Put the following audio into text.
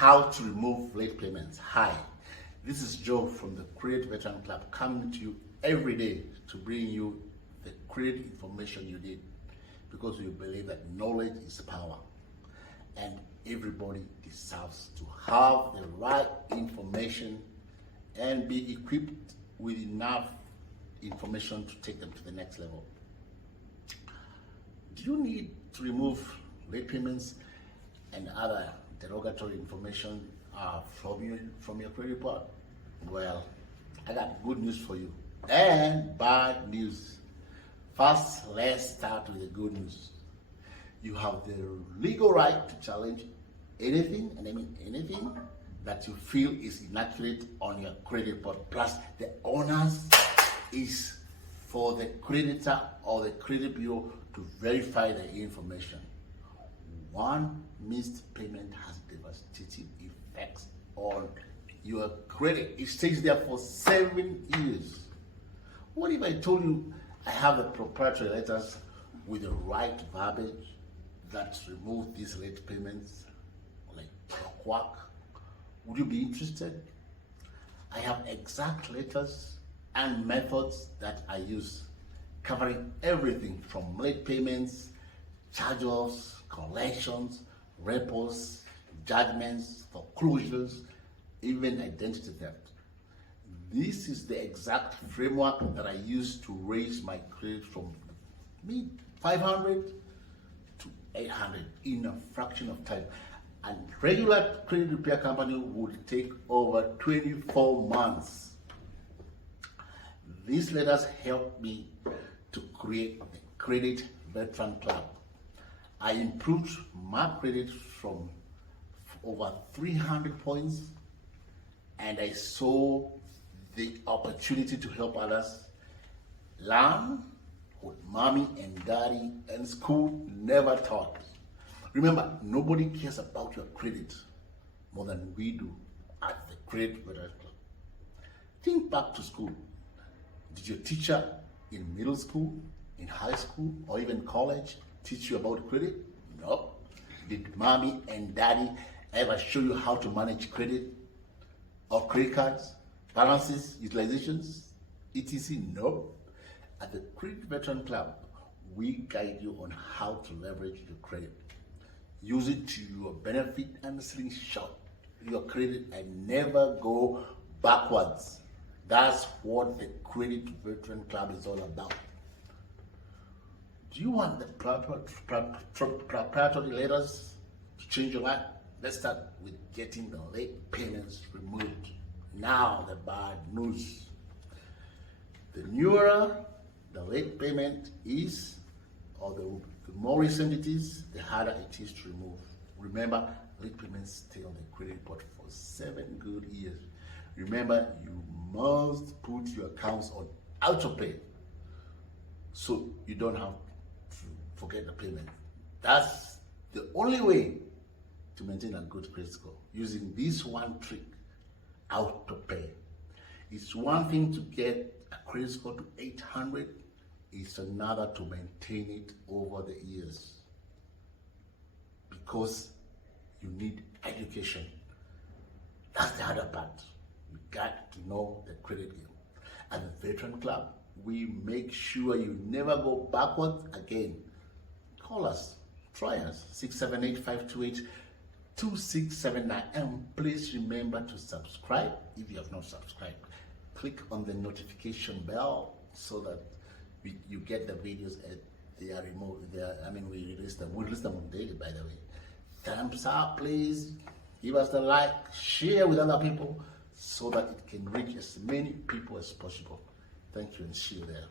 how to remove late payments. Hi, this is Joe from the Credit Veteran Club, coming to you every day to bring you the credit information you need, because we believe that knowledge is power and everybody deserves to have the right information and be equipped with enough information to take them to the next level. Do you need to remove late payments and other derogatory information from your credit report? Well, I got good news for you and bad news. First, let's start with the good news. You have the legal right to challenge anything, and I mean anything, that you feel is inaccurate on your credit report. Plus, the onus is for the creditor or the credit bureau to verify the information. One missed payment has devastating effects on your credit. It stays there for 7 years. What if I told you I have the proprietary letters with the right verbiage that remove these late payments like clockwork? Would you be interested? I have exact letters and methods that I use, covering everything from late payments, charge-offs, collections, repos, judgments, foreclosures, even identity theft. This is the exact framework that I use to raise my credit from 500 to 800 in a fraction of time. And regular credit repair company would take over 24 months. These letters helped me to create the Credit Veteran Club. I improved my credit from over 300 points, and I saw the opportunity to help others learn what mommy and daddy and school never taught. Remember, nobody cares about your credit more than we do at the Credit Veteran Club. Think back to school. Did your teacher in middle school, in high school, or even college teach you about credit? No. Did mommy and daddy ever show you how to manage credit or credit cards, balances, utilizations, etc.? No. At the Credit Veteran Club, we guide you on how to leverage your credit. Use it to your benefit and slingshot your credit and never go backwards. That's what the Credit Veteran Club is all about. Do you want the proprietary letters to change your life? Let's start with getting the late payments removed. Now, the bad news. The newer the late payment is, or the more recent it is, the harder it is to remove. Remember, late payments stay on the credit report for 7 good years. Remember, you must put your accounts on auto-pay so you don't have to forget the payment. That's the only way to maintain a good credit score, using this one trick, auto-pay. It's one thing to get a credit score to 800, it's another to maintain it over the years, because you need education. That's the harder part. You got to know the credit game. At the Veteran Club, we make sure you never go backwards again. Call us, try us, 678-528-2679, and please remember to subscribe if you have not subscribed. Click on the notification bell so that you get the videos as they are removed. We release them. We release them on daily, by the way. Thumbs up, please. Give us the like, share with other people so that it can reach as many people as possible. Thank you, and see you there.